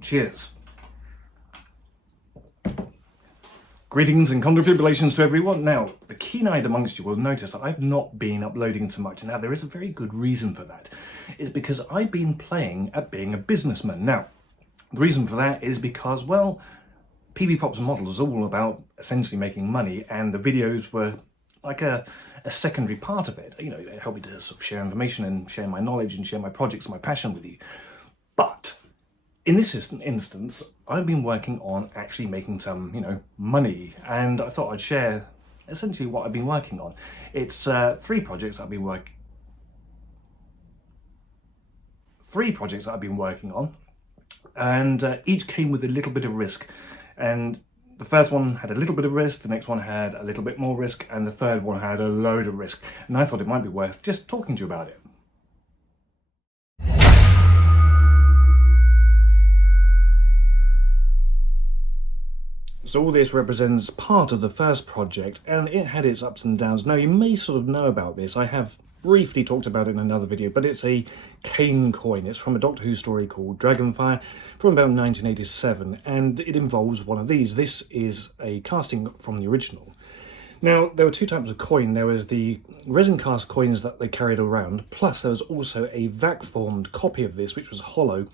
Cheers. Greetings and congratulations to everyone. Now, the keen-eyed amongst you will notice that I've not been uploading so much. Now, there is a very good reason for that. It's because I've been playing at being a businessman. Now, the reason for that is because, well, PB Props and Models is all about essentially making money, and the videos were like a secondary part of it. You know, it helped me to sort of share information and share my knowledge and share my projects and my passion with you. But in this instance, I've been working on actually making some, money, and I thought I'd share essentially what I've been working on. It's three projects I've been working on, and each came with a little bit of risk. And the first one had a little bit of risk, the next one had a little bit more risk, and the third one had a load of risk. And I thought it might be worth just talking to you about it. So all this represents part of the first project, and it had its ups and downs. Now, you may sort of know about this. I have briefly talked about it in another video, but it's a cane coin. It's from a Doctor Who story called Dragonfire from about 1987, and it involves one of these. This is a casting from the original. Now, there were two types of coin. There was the resin cast coins that they carried around, plus there was also a vac-formed copy of this, which was hollow,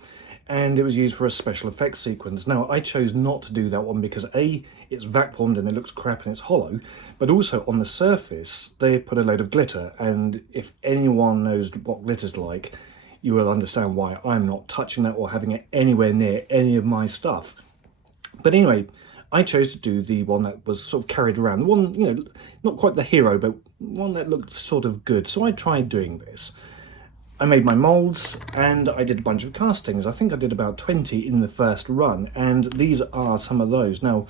and it was used for a special effects sequence. Now, I chose not to do that one because A, it's vac-formed and it looks crap and it's hollow, but also on the surface, they put a load of glitter, and if anyone knows what glitter's like, you will understand why I'm not touching that or having it anywhere near any of my stuff. But anyway, I chose to do the one that was sort of carried around, the one, not quite the hero, but one that looked sort of good. So I tried doing this. I made my moulds and I did a bunch of castings. I think I did about 20 in the first run, and these are some of those. Now,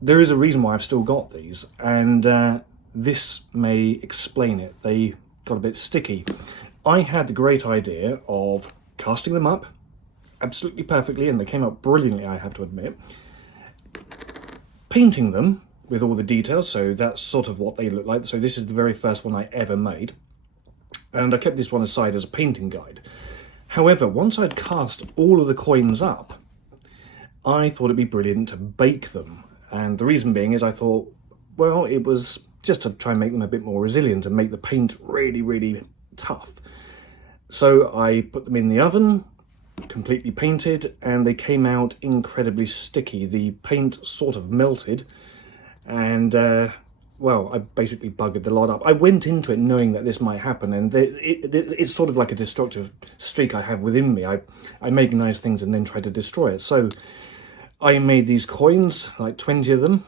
there is a reason why I've still got these, and this may explain it. They got a bit sticky. I had the great idea of casting them up absolutely perfectly, and they came out brilliantly, I have to admit. Painting them with all the details, so that's sort of what they look like. So this is the very first one I ever made, and I kept this one aside as a painting guide. However, once I'd cast all of the coins up, I thought it'd be brilliant to bake them. And the reason being is I thought, well, it was just to try and make them a bit more resilient and make the paint really, really tough. So I put them in the oven, completely painted, and they came out incredibly sticky. The paint sort of melted, and well, I basically buggered the lot up. I went into it knowing that this might happen, and it's sort of like a destructive streak I have within me. I make nice things and then try to destroy it. So I made these coins, like 20 of them,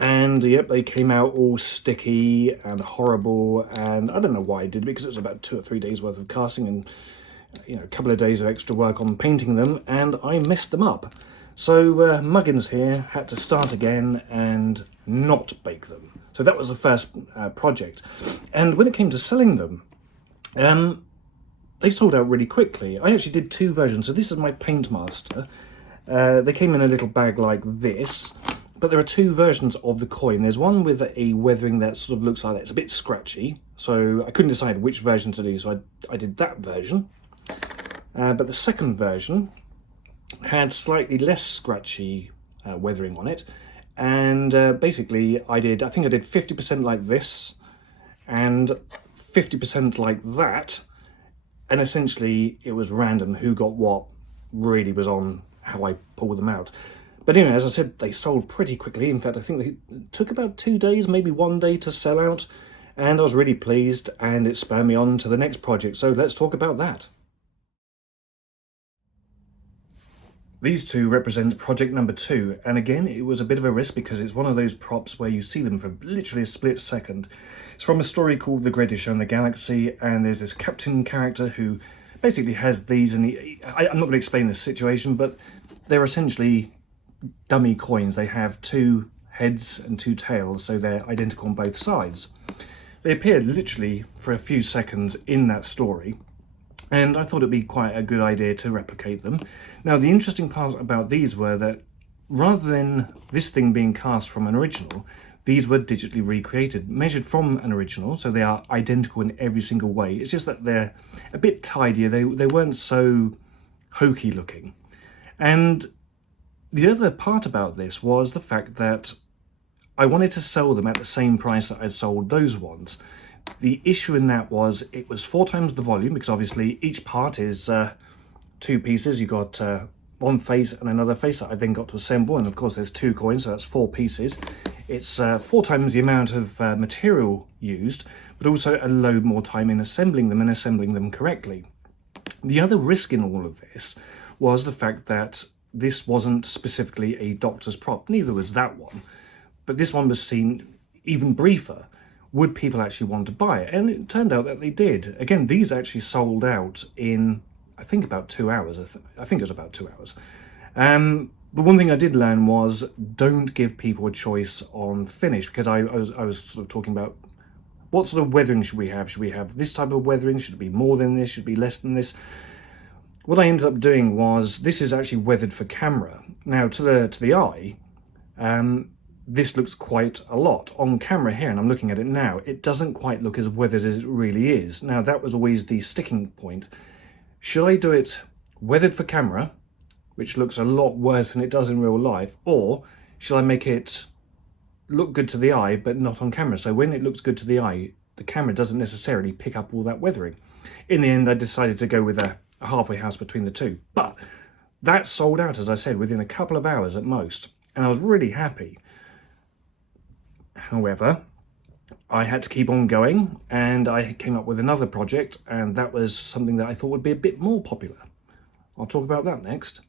and yep, they came out all sticky and horrible, and I don't know why I did, because it was about 2 or 3 days worth of casting and a couple of days of extra work on painting them, and I messed them up. So Muggins here had to start again and not bake them. So that was the first project. And when it came to selling them, they sold out really quickly. I actually did 2 versions. So this is my Paint Master. They came in a little bag like this, but there are 2 versions of the coin. There's one with a weathering that sort of looks like that. It's a bit scratchy, so I couldn't decide which version to do, so I did that version. But the second version had slightly less scratchy weathering on it, and basically I think I did 50% like this and 50% like that, and essentially it was random who got what really was on how I pulled them out. But anyway, as I said, they sold pretty quickly. In fact, I think they took about 2 days, maybe 1 day to sell out, and I was really pleased, and it spurred me on to the next project. So let's talk about that. These 2 represent project number 2, and again, it was a bit of a risk because it's one of those props where you see them for literally a split second. It's from a story called The Greatest Show in the Galaxy, and there's this captain character who basically has these, and I'm not going to explain this situation, but they're essentially dummy coins. They have 2 heads and 2 tails, so they're identical on both sides. They appeared literally for a few seconds in that story, and I thought it'd be quite a good idea to replicate them. Now, the interesting part about these were that rather than this thing being cast from an original, these were digitally recreated, measured from an original, so they are identical in every single way. It's just that they're a bit tidier. They weren't so hokey looking. And the other part about this was the fact that I wanted to sell them at the same price that I'd sold those ones. The issue in that was it was 4 times the volume, because obviously each part is 2 pieces. You've got one face and another face that I then got to assemble, and of course there's 2 coins, so that's 4 pieces. It's 4 times the amount of material used, but also a load more time in assembling them and assembling them correctly. The other risk in all of this was the fact that this wasn't specifically a doctor's prop, neither was that one, but this one was seen even briefer. Would people actually want to buy it? And it turned out that they did. Again, these actually sold out in, I think, about 2 hours. I think it was about 2 hours. But one thing I did learn was don't give people a choice on finish, because I was sort of talking about what sort of weathering should we have? Should we have this type of weathering? Should it be more than this? Should it be less than this? What I ended up doing was, this is actually weathered for camera. Now, to the eye, this looks quite a lot. On camera here, and I'm looking at it now, it doesn't quite look as weathered as it really is. Now, that was always the sticking point. Should I do it weathered for camera, which looks a lot worse than it does in real life, or should I make it look good to the eye but not on camera? So when it looks good to the eye, the camera doesn't necessarily pick up all that weathering. In the end, I decided to go with a halfway house between the two. But that sold out, as I said, within a couple of hours at most, and I was really happy. However, I had to keep on going, and I came up with another project, and that was something that I thought would be a bit more popular. I'll talk about that next.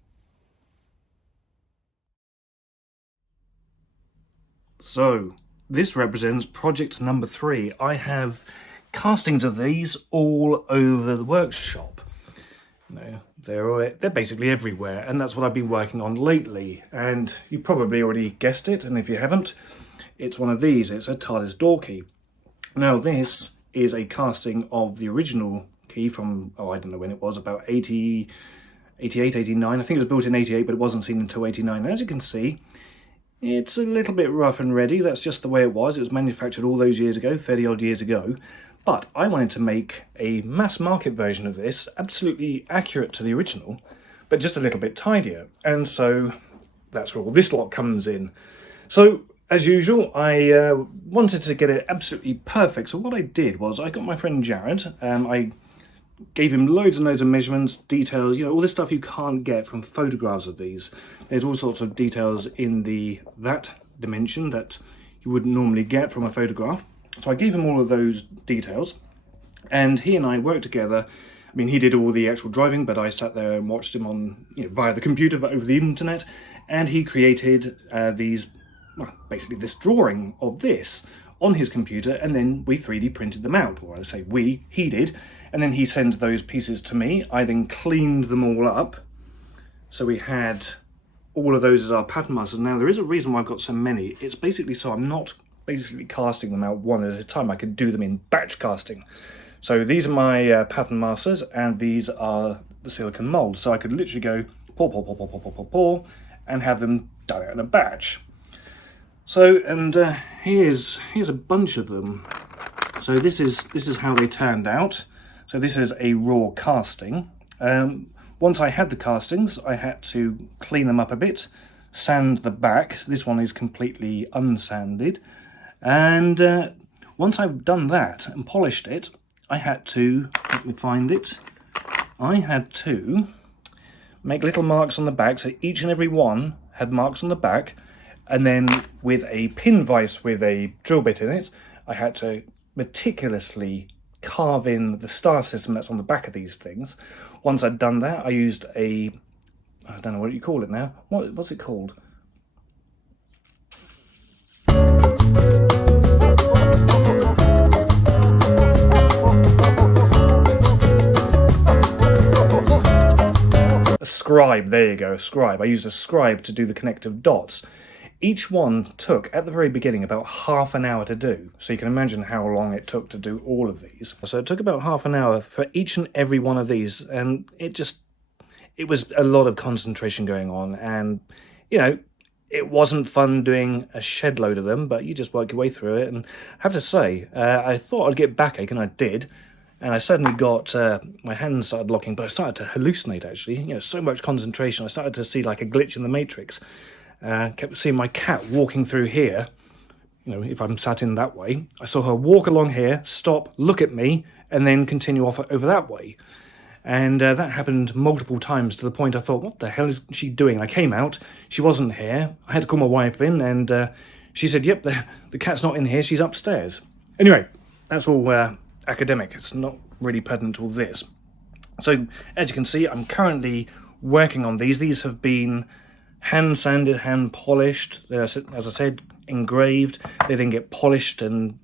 So, this represents project number 3. I have castings of these all over the workshop. They're basically everywhere, and that's what I've been working on lately. And you probably already guessed it, and if you haven't, it's one of these. It's a TARDIS door key. Now, this is a casting of the original key from, I don't know when it was, about 88, 89. I think it was built in 88, but it wasn't seen until 89. And as you can see, it's a little bit rough and ready. That's just the way it was. It was manufactured all those years ago, 30 odd years ago. But I wanted to make a mass market version of this, absolutely accurate to the original, but just a little bit tidier. And so that's where all this lot comes in. So as usual, I wanted to get it absolutely perfect. So what I did was I got my friend Jared. I gave him loads and loads of measurements, details, all this stuff you can't get from photographs of these. There's all sorts of details in that dimension that you wouldn't normally get from a photograph. So I gave him all of those details, and he and I worked together. I mean, he did all the actual driving, but I sat there and watched him on via the computer over the internet, and he created basically this drawing of this on his computer, and then we 3D printed them out, or I say he did, and then he sends those pieces to me. I then cleaned them all up, so we had all of those as our pattern masters. Now, there is a reason why I've got so many. It's basically so I'm not basically casting them out one at a time. I could do them in batch casting. So these are my pattern masters, and these are the silicone molds. So I could literally go pour, and have them done out in a batch. So, and here's a bunch of them. So this is how they turned out. So this is a raw casting. Once I had the castings, I had to clean them up a bit, sand the back. This one is completely unsanded. And once I've done that and polished it, I had to, let me find it, I had to make little marks on the back, so each and every one had marks on the back, and then with a pin vise with a drill bit in it, I had to meticulously carve in the star system that's on the back of these things. Once I'd done that, I used I don't know what you call it now, what's it called? A scribe, there you go, a scribe. I used a scribe to do the connective dots. Each one took, at the very beginning, about half an hour to do. So you can imagine how long it took to do all of these. So it took about half an hour for each and every one of these, and it was a lot of concentration going on, and, it wasn't fun doing a shed load of them, but you just work your way through it. And I have to say, I thought I'd get backache, and I did. And I suddenly got, my hands started locking, but I started to hallucinate actually, you know, so much concentration. I started to see like a glitch in the Matrix. Kept seeing my cat walking through here, you know, if I'm sat in that way. I saw her walk along here, stop, look at me, and then continue off over that way. And that happened multiple times to the point I thought, what the hell is she doing? I came out, she wasn't here. I had to call my wife in, and she said, yep, the cat's not in here, she's upstairs. Anyway, that's all academic. It's not really pertinent to all this. So, as you can see, I'm currently working on these. These have been hand sanded, hand polished. They're, as I said, engraved. They then get polished and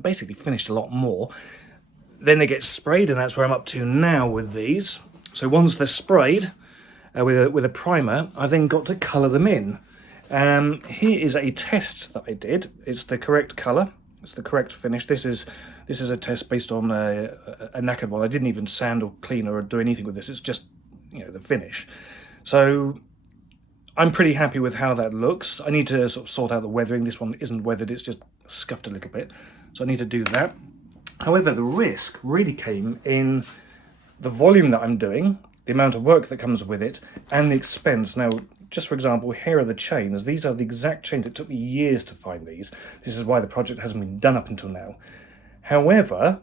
basically finished a lot more. Then they get sprayed, and that's where I'm up to now with these. So once they're sprayed with a primer, I've then got to colour them in. Here is a test that I did. It's the correct colour. It's the correct finish. This is a test based on a knackered one. I didn't even sand or clean or do anything with this. It's just, you know, the finish. So I'm pretty happy with how that looks. I need to sort of sort out the weathering. This one isn't weathered. It's just scuffed a little bit. So I need to do that. However, the risk really came in the volume that I'm doing, the amount of work that comes with it, and the expense. Now, just for example, here are the chains. These are the exact chains. It took me years to find these. This is why the project hasn't been done up until now. However,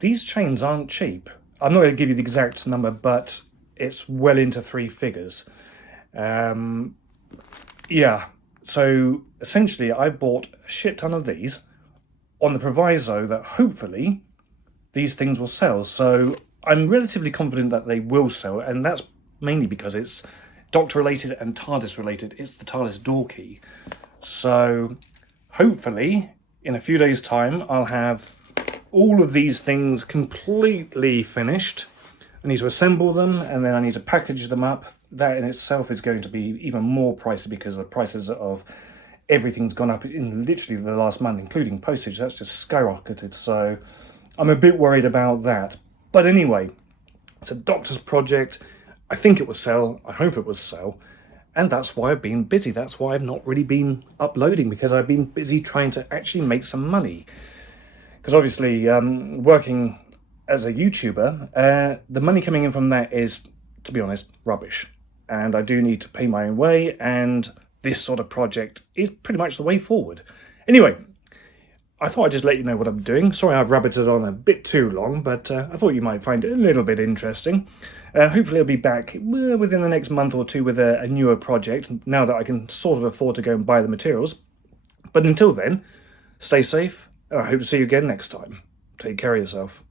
these chains aren't cheap. I'm not going to give you the exact number, but it's well into 3 figures. Yeah, so essentially I bought a shit ton of these on the proviso that hopefully these things will sell. So I'm relatively confident that they will sell, and that's mainly because it's Doctor related and TARDIS related. It's the TARDIS door key. So hopefully in a few days' time I'll have all of these things completely finished. I need to assemble them, and then I need to package them up. That in itself is going to be even more pricey because the prices of everything's gone up in literally the last month, including postage. That's just skyrocketed. So I'm a bit worried about that. But anyway, it's a doctor's project. I think it will sell. I hope it will sell. And that's why I've been busy. That's why I've not really been uploading, because I've been busy trying to actually make some money. Because obviously, working as a YouTuber, the money coming in from that is, to be honest, rubbish. And I do need to pay my own way, and this sort of project is pretty much the way forward. Anyway, I thought I'd just let you know what I'm doing. Sorry I've rabbited on a bit too long, but I thought you might find it a little bit interesting. Hopefully I'll be back within the next month or two with a newer project, now that I can sort of afford to go and buy the materials. But until then, stay safe, and I hope to see you again next time. Take care of yourself.